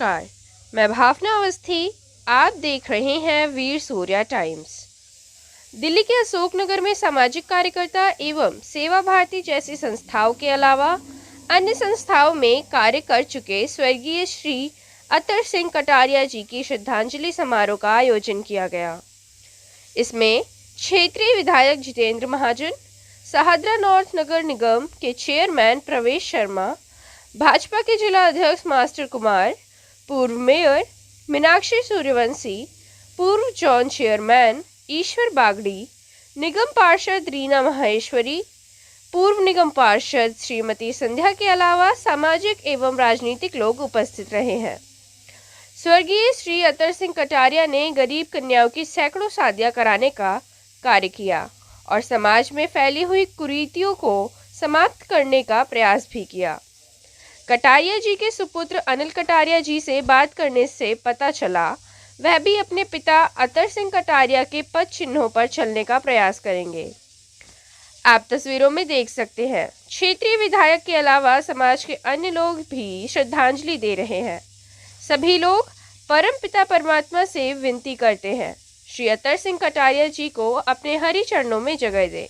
नमस्कार, मैं भावना अवस्थी। आप देख रहे हैं वीर सूर्या टाइम्स। दिल्ली के अशोकनगर में सामाजिक कार्यकर्ता एवं सेवा भारती जैसी संस्थाओं के अलावा अन्य संस्थाओं में कार्य कर चुके स्वर्गीय श्री अतर सिंह कटारिया जी की श्रद्धांजलि समारोह का आयोजन किया गया। इसमें क्षेत्रीय विधायक जितेंद्र महाजन, शाहदरा नॉर्थ नगर निगम के चेयरमैन प्रवेश शर्मा, भाजपा के जिला अध्यक्ष मास्टर कुमार, पूर्व मेयर मीनाक्षी सूर्यवंशी, पूर्व जॉन चेयरमैन ईश्वर बागड़ी, निगम पार्षद रीना माहेश्वरी, पूर्व निगम पार्षद श्रीमती संध्या के अलावा सामाजिक एवं राजनीतिक लोग उपस्थित रहे हैं। स्वर्गीय श्री अतर सिंह कटारिया ने गरीब कन्याओं की सैकड़ों शादियां कराने का कार्य किया और समाज में फैली हुई कुरीतियों को समाप्त करने का प्रयास भी किया। कटारिया जी के सुपुत्र अनिल कटारिया जी से बात करने से पता चला वह भी अपने पिता अतर सिंह कटारिया के पद चिन्हों पर चलने का प्रयास करेंगे। आप तस्वीरों में देख सकते हैं, क्षेत्रीय विधायक के अलावा समाज के अन्य लोग भी श्रद्धांजलि दे रहे हैं। सभी लोग परम पिता परमात्मा से विनती करते हैं श्री अतर सिंह कटारिया जी को अपने हरि चरणों में जगह दे।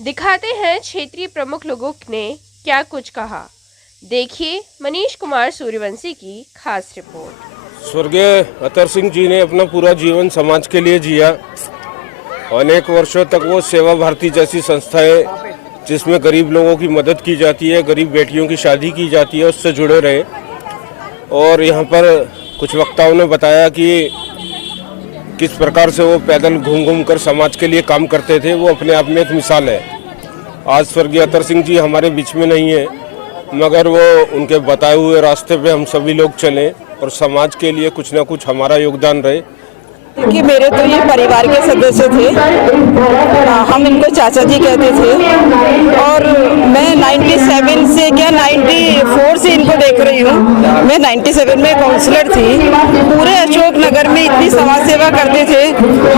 दिखाते हैं क्षेत्रीय प्रमुख लोगों ने क्या कुछ कहा। देखिए मनीष कुमार सूर्यवंशी की खास रिपोर्ट। स्वर्गीय अतर सिंह जी ने अपना पूरा जीवन समाज के लिए जिया। अनेक वर्षों तक वो सेवा भारती जैसी संस्थाएं जिसमें गरीब लोगों की मदद की जाती है, गरीब बेटियों की शादी की जाती है, उससे जुड़े रहे। और यहाँ पर कुछ वक्ताओं ने बताया कि किस प्रकार से वो पैदल घूम घूम कर समाज के लिए काम करते थे, वो अपने आप में एक मिसाल है। आज स्वर्गीय अतर सिंह जी हमारे बीच में नहीं है, मगर वो उनके बताए हुए रास्ते पे हम सभी लोग चलें और समाज के लिए कुछ ना कुछ हमारा योगदान रहे। कि मेरे तो ये परिवार के सदस्य थे, हम इनको चाचा जी कहते थे। और मैं 97 से क्या 94 से इनको देख रही हूँ। मैं 97 में काउंसलर थी। पूरे अशोक नगर में इतनी समाज सेवा करते थे,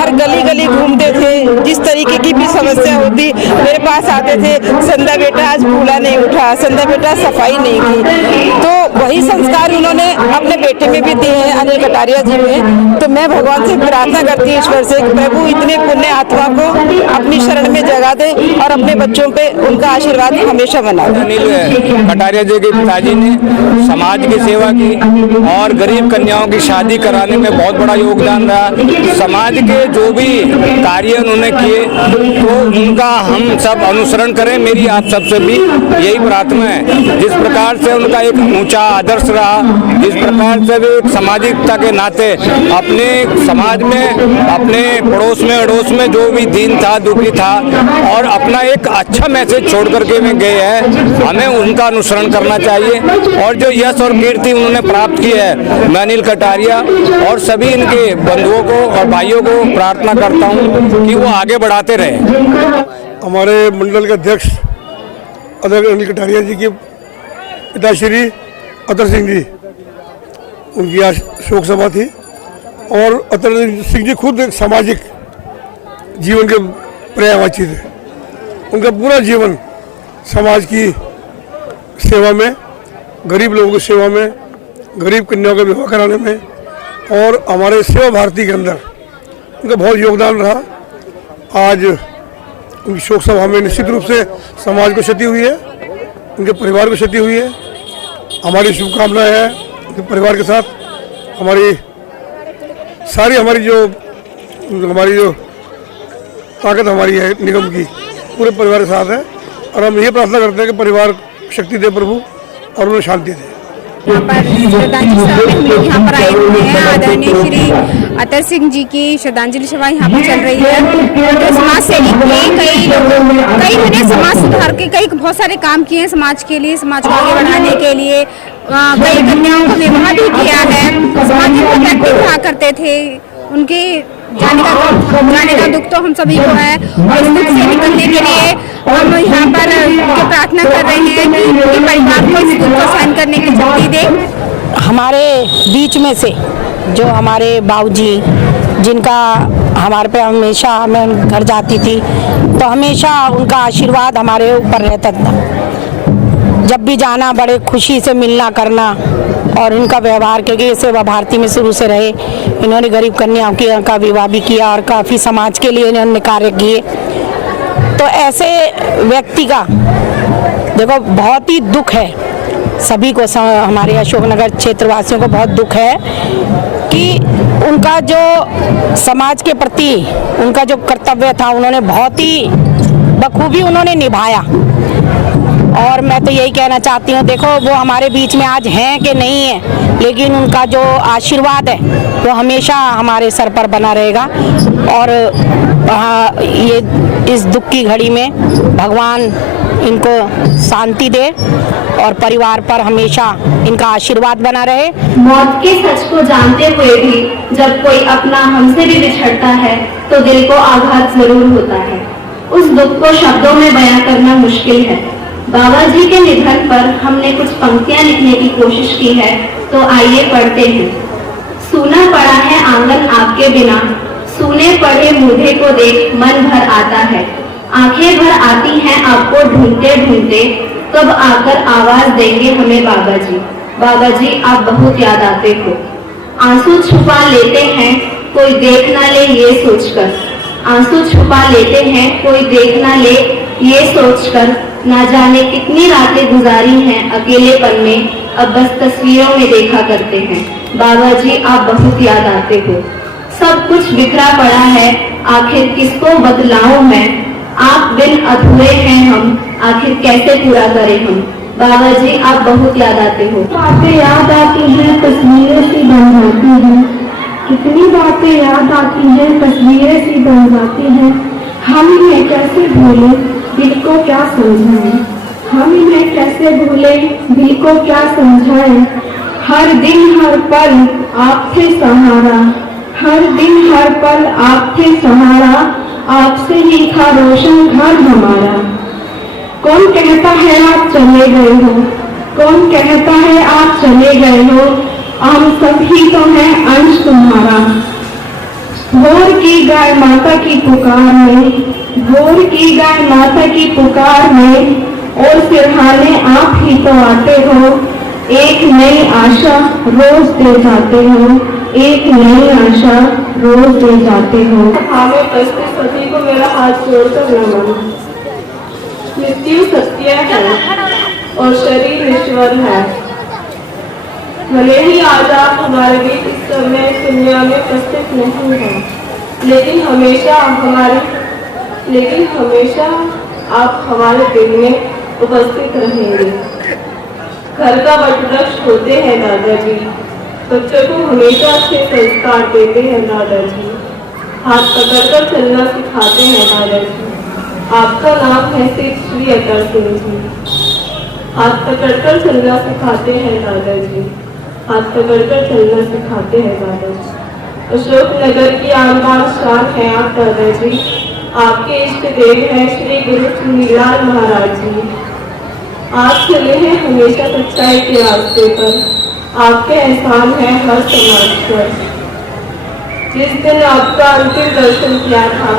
हर गली गली घूमते थे। जिस तरीके की भी समस्या होती मेरे पास आते थे। संध्या बेटा आज फूला नहीं उठा, संध्या बेटा सफाई नहीं की। तो वही संस्कार उन्होंने अपने बेटे में भी दिए हैं, अनिल कटारिया जी में। तो मैं भगवान से प्रार्थना करती हूँ ईश्वर से, प्रभु इतने पुण्य आत्मा को अपनी शरण में जगा दे और अपने बच्चों पे उनका आशीर्वाद हमेशा बनाए। अनिल कटारिया जी के पिताजी ने समाज की सेवा की और गरीब कन्याओं की शादी कराने में बहुत बड़ा योगदान रहा। समाज के जो भी कार्य उन्होंने किए तो उनका हम सब अनुसरण करें, मेरी आप सबसे भी यही प्रार्थना है। जिस प्रकार से उनका एक ऊंचा आदर्श रहा, जिस प्रकार से भी सामाजिकता के नाते अपने समाज में, अपने पड़ोस में अड़ोस में जो भी दीन था, दुखी था और अपना एक अच्छा मैसेज छोड़ करके में गए हैं, हमें उनका अनुसरण करना चाहिए। और जो यश और कीर्ति उन्होंने प्राप्त की है, मैं अनिल कटारिया और सभी इनके बंधुओं को और भाइयों को प्रार्थना करता हूँ कि वो आगे बढ़ाते रहे। हमारे मंडल के अध्यक्ष अनिल कटारिया जी के पिताश्री अतर सिंह जी, उनकी आज शोक सभा थी। और अतर सिंह जी खुद एक सामाजिक जीवन के पर्यायवाची थे। उनका पूरा जीवन समाज की सेवा में, गरीब लोगों की सेवा में, गरीब कन्याओं का विवाह कराने में और हमारे सेवा भारती के अंदर उनका बहुत योगदान रहा। आज उनकी शोक सभा में निश्चित रूप से समाज को क्षति हुई है, उनके परिवार को क्षति हुई है। हमारी शुभकामनाएं हैं उनके परिवार के साथ। हमारी जो ताकत हमारी है निगम की, पूरे परिवार के साथ है। और हम ये प्रार्थना करते हैं कि परिवार शक्ति दे प्रभु और उन्हें शांति दे। यहाँ पर श्रद्धांजलि सभा में हम लोग यहाँ पर आए हुए हैं। आदरणीय श्री अतर सिंह जी की श्रद्धांजलि सभा यहाँ पर चल रही है। तो समाज सेवी कई मैंने समाज सुधार के बहुत सारे काम किए हैं समाज के लिए, समाज को आगे बढ़ाने के लिए। कई कन्याओं का विवाह भी किया है। समाज में बहुत एक्टिव रहा करते थे। उनके जाने का दुख तो हम सभी को है और इस दुख से निकलने के लिए हम यहाँ पर प्रार्थना कर रहे हैं कि उनके परिवार को इस दुख को सहन करने की शक्ति दे। हमारे बीच में से जो हमारे बाबूजी, जिनका हमारे पे हमेशा, मैं घर जाती थी तो हमेशा उनका आशीर्वाद हमारे ऊपर रहता था। जब भी जाना बड़े खुशी से मिलना करना और इनका व्यवहार, क्योंकि ये सेवा भारती में शुरू से रहे, इन्होंने गरीब कन्याओं का विवाह भी किया और काफ़ी समाज के लिए इन्होंने कार्य किए। तो ऐसे व्यक्ति का देखो बहुत ही दुख है, सभी को, हमारे अशोकनगर क्षेत्रवासियों को बहुत दुख है कि उनका जो समाज के प्रति उनका जो कर्तव्य था उन्होंने बहुत ही बखूबी उन्होंने निभाया। और मैं तो यही कहना चाहती हूँ, देखो वो हमारे बीच में आज हैं कि नहीं है, लेकिन उनका जो आशीर्वाद है वो हमेशा हमारे सर पर बना रहेगा। और ये इस दुख की घड़ी में भगवान इनको शांति दे और परिवार पर हमेशा इनका आशीर्वाद बना रहे। मौत के सच को जानते हुए भी जब कोई अपना हमसे भी बिछड़ता है तो दिल को आघात जरूर होता है। उस दुख को शब्दों में बयां करना मुश्किल है। बाबा जी के निधन पर हमने कुछ पंक्तियां लिखने की कोशिश की है, तो आइए पढ़ते हैं। सूना पड़ा है आंगन आपके बिना, सूने पड़े मुर्दे को देख मन भर आता है। आंखें भर आती हैं आपको ढूंढते ढूंढते, कब आकर आवाज देंगे हमें बाबा जी। बाबा जी आप बहुत याद आते हो। आंसू छुपा लेते हैं कोई देख ना ले ये सोचकर, आंसू छुपा लेते हैं कोई देख ना ले ये सोचकर, ना जाने कितनी रातें गुजारी हैं अकेलेपन में, अब बस तस्वीरों में देखा करते हैं। बाबा जी आप बहुत याद आते हो। सब कुछ बिखरा पड़ा है आखिर किसको बतलाऊं मैं, आप बिन अधूरे हैं हम आखिर कैसे पूरा करें हम। बाबा जी आप बहुत याद आते हो। बातें याद आती हैं तस्वीरें सी बन जाती हैं, कितनी बातें याद आती हैं तस्वीरें सी बन जाती हैं। हम इन्हें कैसे भूले दिल को क्या समझाएं, हम इन्हें कैसे भूले दिल को क्या समझाएं। हर दिन हर पल आप थे सहारा, हर दिन हर पल आप थे सहारा, आपसे ही था रोशन घर हमारा। कौन कहता है आप चले गए हो, कौन कहता है आप चले गए हो, हम सब ही तो हैं अंश तुम्हारा। भोर की गाय माता की पुकार में, भोर की गाय माता की पुकार में, और सिरहाने आप ही तो आते हो। एक नई आशा रोज दे जाते हो, एक नई आशा रोज दे जाते हो। हमें उपस्थित सभी को मेरा हाथ जोड़कर नमन। मृत्यु सत्य है और शरीर ईश्वर है। भले ही आज आप हमारे बीच इस समय दुनिया में उपस्थित नहीं हैं, लेकिन हमेशा आप हमारे दिल में उपस्थित रहेंगे। घर का वटवृक्ष होते हैं दादाजी, बच्चों को हमेशा अच्छे संस्कार देते हैं दादाजी, हाथ पकड़कर चलना सिखाते हैं दादाजी। आपका नाम है श्री अतर सिंह जी। हाथ पकड़कर चलना सिखाते हैं दादाजी, हाथ पकड़कर चलना सिखाते हैं दादाजी। अशोकनगर की आन बान शान है आप दादाजी। आपके इष्ट देव हैं श्री गुरु चुनीलाल महाराज जी। आप चले हैं हमेशा सच्चाई के रास्ते पर, आपके एहसान है हर समाज पर। जिस दिन आपका अंतिम दर्शन किया था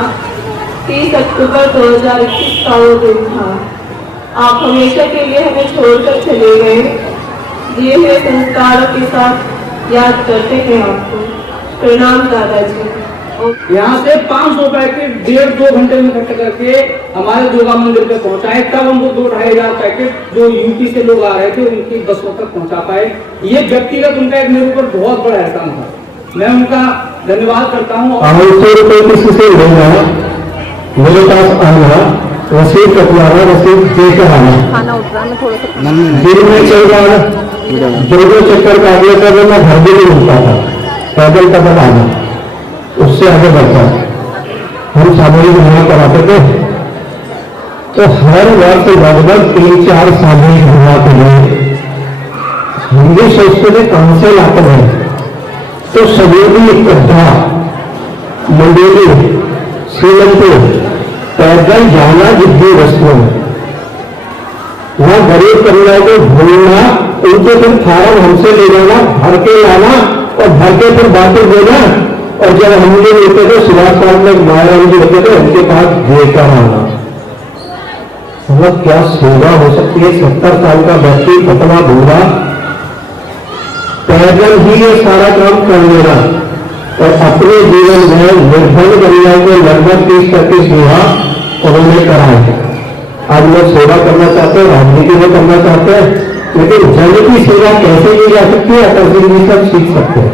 30 अक्टूबर 2021 का वो दिन था। आप हमेशा के लिए हमें छोड़कर चले गए। दिए हुए संस्कारों के साथ याद करते हैं आपको। प्रणाम दादाजी। यहाँ से 500 पैकेट 1.5-2 घंटे में इकट्ठा करके हमारे दुर्गा मंदिर पे पहुँचाए, तब हमको 2-2.5 पैकेट जो यूपी से लोग आ रहे थे उनकी बसों तक पहुँचा पाए। ये व्यक्तिगत उनका एक मेरे ऊपर बहुत बड़ा एहसान था, मैं उनका धन्यवाद करता हूँ। 500 रुपये किसी से लेना, मेरे पास आना, रसीद कटवाना, रसीद दे कर आना, दिन में चल रहा 2-2 चक्कर काटने का मैं घर भी नहीं मिलता था, पैदल कदम आना, उससे आगे बढ़ता। हम सामूहिक विवाह कराते थे, तो हर वर्ष लगभग 3-4 सामूहिक विवाह के लिए हम भी सोचते थे कहां से लाते हैं, तो सभी इकट्ठा मंडेली श्रीलंकपुर पैदल जाना जिद्दी वस्तुओं में, वहां गरीब कन्याओं को ढूंढना, उनके फिर फार्म हमसे ले जाना, भर के लाना और भर के फिर बातें देना। और जब हम लोग लेते थे सुभाष साहब में महाराज जी होते थे, उनके पास देकर आना। मतलब क्या सेवा हो सकती है। 70 साल का व्यक्ति इतना दूंगा पैदल ही ये सारा काम कर लेगा और अपने जीवन में निर्धन गरीबों को लगभग 30-35 विवाह उन्होंने कराए। आज लोग सेवा करना चाहते हैं, राजनीति में करना चाहते हैं, लेकिन जन की सेवा कैसे की जा सकती है अटल सिंह जी सब सीख सकते हैं।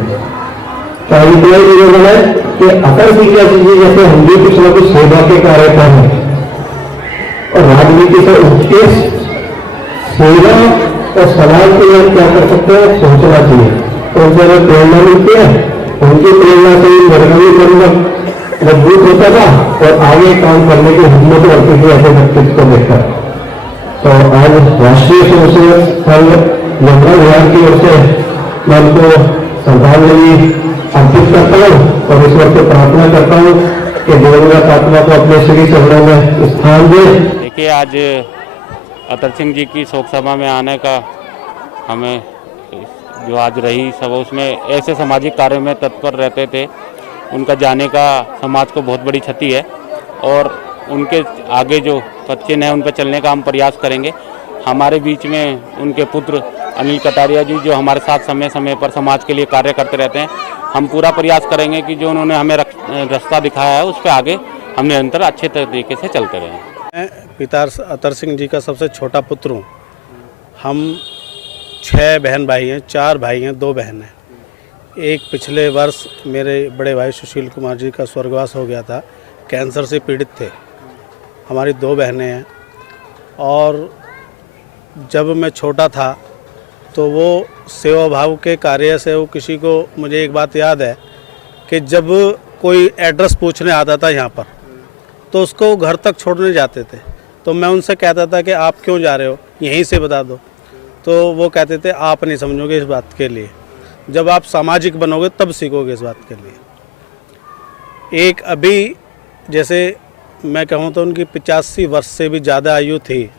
है कि अटल सिंह जी जैसे हम भी कुछ न कुछ सेवा के कार्य कर रहे हैं और राजनीति से उनके सेवा और समाज के लिए क्या कर सकते हैं सोचना चाहिए। तो उनसे अगर प्रेरणा मिलती है, उनकी प्रेरणा से ही निर्णय मजबूत होता था और आगे काम करने की हिम्मत बढ़ती थी ऐसे व्यक्तित्व को देखकर। तो आज राष्ट्रीय स्वयंसेवक संघ यमुना विहार की ओर से मैं उनको श्रद्धांजलि अर्पित करता हूँ और इस वक्त प्रार्थना करता हूँ कि दिवंगत आत्मा को अपने श्री चरणों में स्थान दे। देखिए, आज अटल सिंह जी की शोक सभा में आने का हमें जो आज रही सभा, उसमें ऐसे सामाजिक कार्य में तत्पर रहते थे, उनका जाने का समाज को बहुत बड़ी क्षति है और उनके आगे जो सचिन है उन पर चलने का हम प्रयास करेंगे। हमारे बीच में उनके पुत्र अनिल कटारिया जी जो हमारे साथ समय समय पर समाज के लिए कार्य करते रहते हैं, हम पूरा प्रयास करेंगे कि जो उन्होंने हमें रास्ता दिखाया है उस पर आगे हम निरंतर अच्छे तरीके से चलते रहें। मैं पिता अतर सिंह जी का सबसे छोटा पुत्र हूँ। हम 6 बहन भाई हैं, 4 भाई हैं, 2 बहन हैं। एक पिछले वर्ष मेरे बड़े भाई सुशील कुमार जी का स्वर्गवास हो गया था, कैंसर से पीड़ित थे। हमारी 2 बहनें हैं और जब मैं छोटा था तो वो सेवा भाव के कार्य से वो किसी को, मुझे एक बात याद है कि जब कोई एड्रेस पूछने आता था यहाँ पर तो उसको घर तक छोड़ने जाते थे, तो मैं उनसे कहता था कि आप क्यों जा रहे हो, यहीं से बता दो। तो वो कहते थे आप नहीं समझोगे इस बात के लिए, जब आप सामाजिक बनोगे तब सीखोगे इस बात के लिए। एक अभी जैसे मैं कहूँ तो उनकी 85 वर्ष से भी ज़्यादा आयु थी,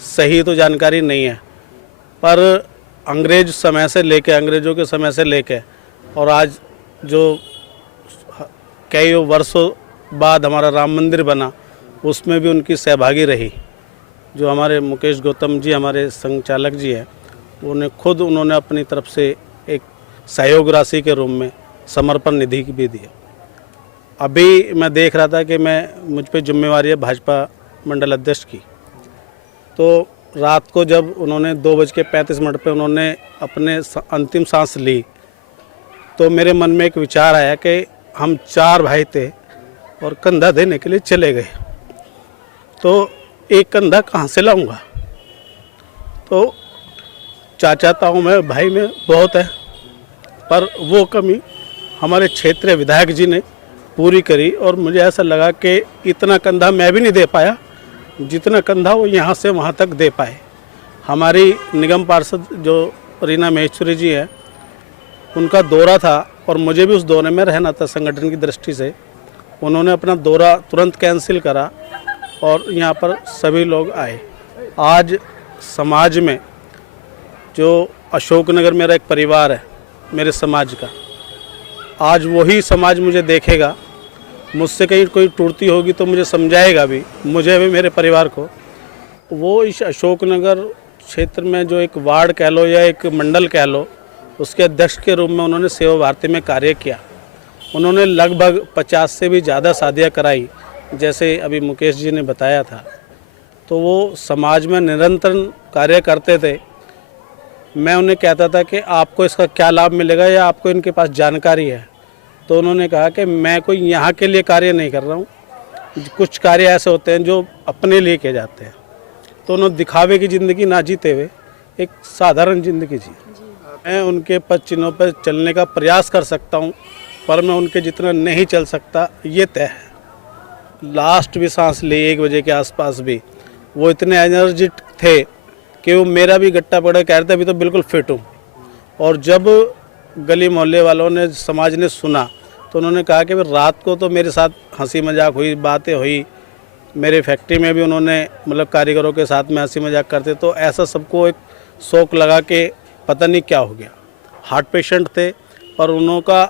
सही तो जानकारी नहीं है, पर अंग्रेज़ों के समय से लेके और आज जो कई वर्षों बाद हमारा राम मंदिर बना उसमें भी उनकी सहभागी रही। जो हमारे मुकेश गौतम जी हमारे संचालक जी हैं, उन्होंने अपनी तरफ से एक सहयोग राशि के रूप में समर्पण निधि भी दी। अभी मैं देख रहा था कि मुझ पे जिम्मेवारी है भाजपा मंडल अध्यक्ष की, तो रात को जब उन्होंने 2:35 पे उन्होंने अपने अंतिम सांस ली तो मेरे मन में एक विचार आया कि हम 4 भाई थे और कंधा देने के लिए चले गए, तो एक कंधा कहाँ से लाऊंगा। तो चाचाताओं में भाई में बहुत है, पर वो कमी हमारे क्षेत्रीय विधायक जी ने पूरी करी और मुझे ऐसा लगा कि इतना कंधा मैं भी नहीं दे पाया जितना कंधा वो यहाँ से वहाँ तक दे पाए। हमारी निगम पार्षद जो रीना महेश्वरी जी हैं, उनका दौरा था और मुझे भी उस दौरे में रहना था संगठन की दृष्टि से। उन्होंने अपना दौरा तुरंत कैंसिल करा और यहाँ पर सभी लोग आए। आज समाज में जो अशोकनगर मेरा एक परिवार है मेरे समाज का, आज वही समाज मुझे देखेगा, मुझसे कहीं कोई टूटती होगी तो मुझे समझाएगा भी, मुझे भी मेरे परिवार को। वो इस अशोकनगर क्षेत्र में जो एक वार्ड कह लो या एक मंडल कह लो, उसके अध्यक्ष के रूप में उन्होंने सेवा भारती में कार्य किया। उन्होंने लगभग 50 से भी ज़्यादा शादियाँ कराई, जैसे अभी मुकेश जी ने बताया था। तो वो समाज में निरंतर कार्य करते थे। मैं उन्हें कहता था कि आपको इसका क्या लाभ मिलेगा या आपको इनके पास जानकारी है, तो उन्होंने कहा कि मैं कोई यहाँ के लिए कार्य नहीं कर रहा हूँ, कुछ कार्य ऐसे होते हैं जो अपने लिए किए जाते हैं। तो उन्होंने दिखावे की ज़िंदगी ना जीते हुए एक साधारण ज़िंदगी जी। मैं उनके पद चिन्हों पर चलने का प्रयास कर सकता हूँ, पर मैं उनके जितना नहीं चल सकता ये तय है। लास्ट भी सांस ली 1 बजे के आसपास भी वो इतने एनर्जिट थे कि वो मेरा भी गट्टा पड़ा कह रहे थे अभी तो बिल्कुल फिट हूँ। और जब गली मोहल्ले वालों ने, समाज ने सुना तो उन्होंने कहा कि रात को तो मेरे साथ हंसी मजाक हुई, बातें हुई। मेरे फैक्ट्री में भी उन्होंने मतलब कारीगरों के साथ में हंसी मजाक करते, तो ऐसा सबको एक शौक लगा कि पता नहीं क्या हो गया। हार्ट पेशेंट थे, पर उनका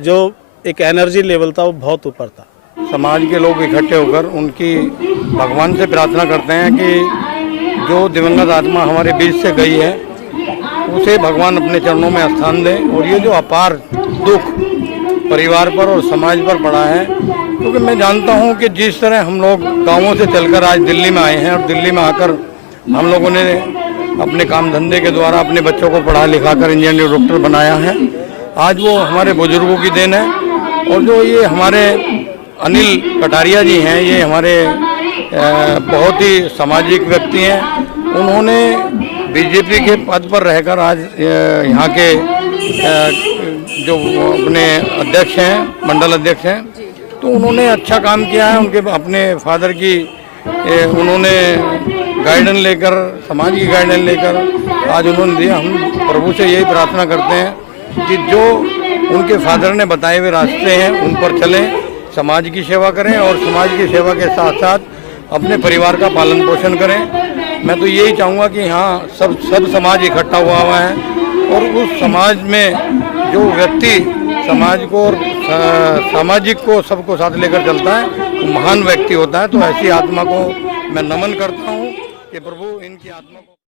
जो एक एनर्जी लेवल था वो बहुत ऊपर था। समाज के लोग इकट्ठे होकर उनकी भगवान से प्रार्थना करते हैं कि जो दिवंगत आत्मा हमारे बीच से गई है उसे भगवान अपने चरणों में स्थान दें। और ये जो अपार दुख परिवार पर और समाज पर पड़ा है, क्योंकि मैं जानता हूँ कि जिस तरह हम लोग गाँवों से चलकर आज दिल्ली में आए हैं और दिल्ली में आकर हम लोगों ने अपने काम धंधे के द्वारा अपने बच्चों को पढ़ा लिखा कर इंजीनियर डॉक्टर बनाया है, आज वो हमारे बुजुर्गों की देन है। और जो ये हमारे अनिल कटारिया जी हैं, ये हमारे बहुत ही सामाजिक व्यक्ति हैं। उन्होंने बीजेपी के पद पर रहकर आज यहाँ के जो अपने अध्यक्ष हैं, मंडल अध्यक्ष हैं, तो उन्होंने अच्छा काम किया है। उनके अपने फादर की उन्होंने गाइडेंस लेकर, समाज की गाइडेंस लेकर आज उन्होंने दिया। हम प्रभु से यही प्रार्थना करते हैं कि जो उनके फादर ने बताए हुए रास्ते हैं उन पर चलें, समाज की सेवा करें और समाज की सेवा के साथ साथ अपने परिवार का पालन पोषण करें। मैं तो यही चाहूँगा कि हाँ सब समाज इकट्ठा हुआ है और उस समाज में जो व्यक्ति समाज को और सामाजिक को सबको साथ लेकर चलता है वो महान व्यक्ति होता है। तो ऐसी आत्मा को मैं नमन करता हूँ कि प्रभु इनकी आत्मा को